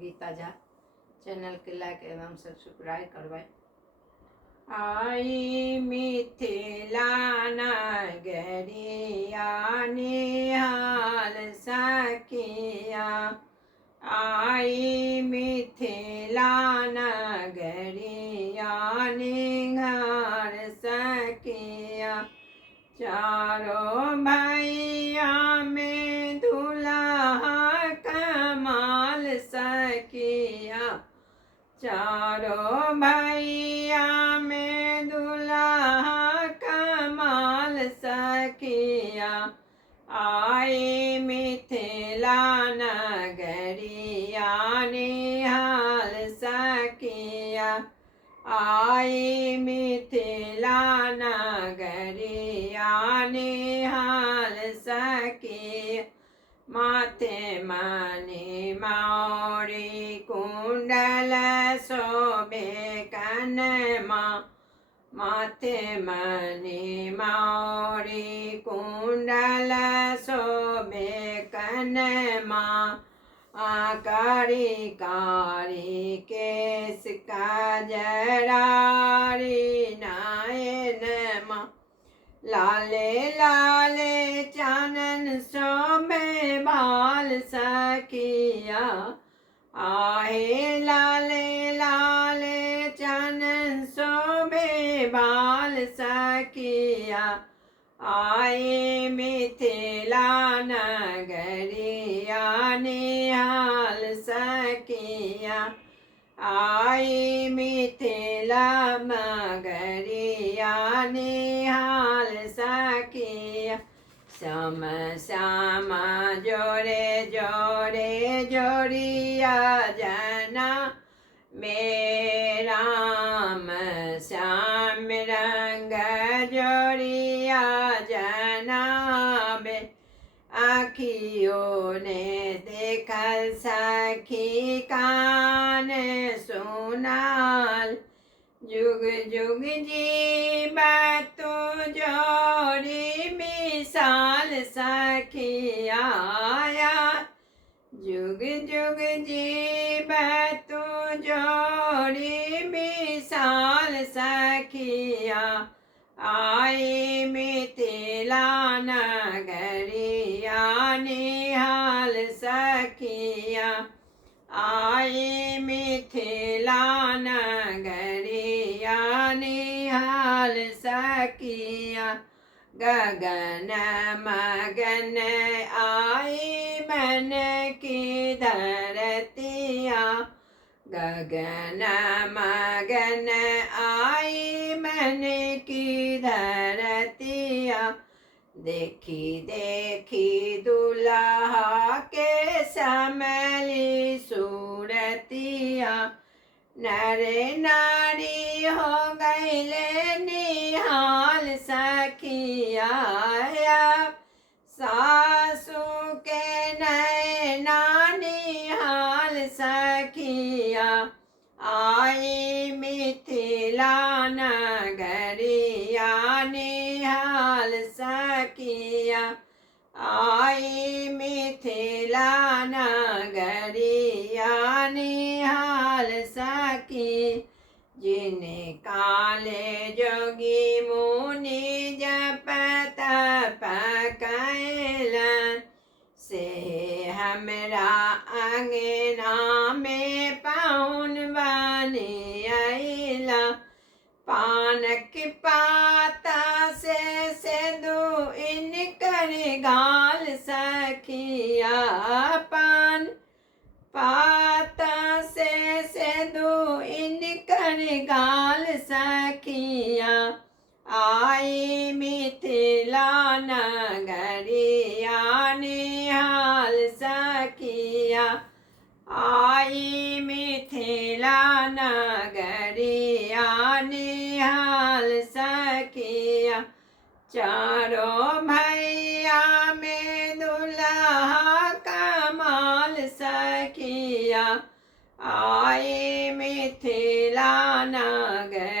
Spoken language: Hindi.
गीता झा चैनल के लाइक एवं सब्सक्राइब करबै। आई मिथिला नगरिया निहाल सखिया, आई मिथिला नगरिया निहाल सखिया, चारों भैया में दुल्हा कमाल सखिया, चारों भैया में दुल्हा कमाल सखिया, आई मिथिला नगरिया निहाल सखिया, आई मिथिला नगरिया निहाल सखिया, माथे मणि मौरी कुंडल शोभे कनमा, माथे मणि मौरी कुंडल शोभे कनमा, कारी कारी केस कजरारी नयनमा, लाले लाले चानन शोभे बाल सखिया, आहे लाले लाले चानन शोभे बाल सखिया, आई मिथिला नगरिया निहाल सखिया, आई मिथिला नगरिया निहाल सखिया, श्याम श्याम जोरे जोरे जोड़िया जना मेरा श्याम रंग जोड़िया जना में, आँखियों ने देखल सखी कान सुनाल, जुग जुग जीवा तू जोड़ी मिसाल सखिया, जुग जुग जीवा तू जोड़ी मिसाल सखिया, आई मिथिला नगरिया निहाल सखिया, आई मिथिला नगरिया निहाल सखिया, गगन मगन आई मन की धरतिया, गगन मगन आई मन की धरतिया, देखी देखी दुल्हा के समली सूरतिया, नरे नारी हो गईले निहाल सखिया, सासू के नैना निहाल सखिया, आई मिथिला नगरिया निहाल सखिया, आई मिथिला नगरिया निहाल सखी, जिन्हें काले जोगी मुनि जप तप कैलन, से हमरा अंगना में पाउन बनी अइला, पान की पाता से सेंदू इनकर गाल सखिया, पान पाता से सेंदू इनकर गाल सखिया, आई मिथिला नगरिया निहाल सखिया, आई मिथिला नगरिया निहाल सखिया, चारों भैया में दुल्हा कमाल सखिया, आई मिथिला नगर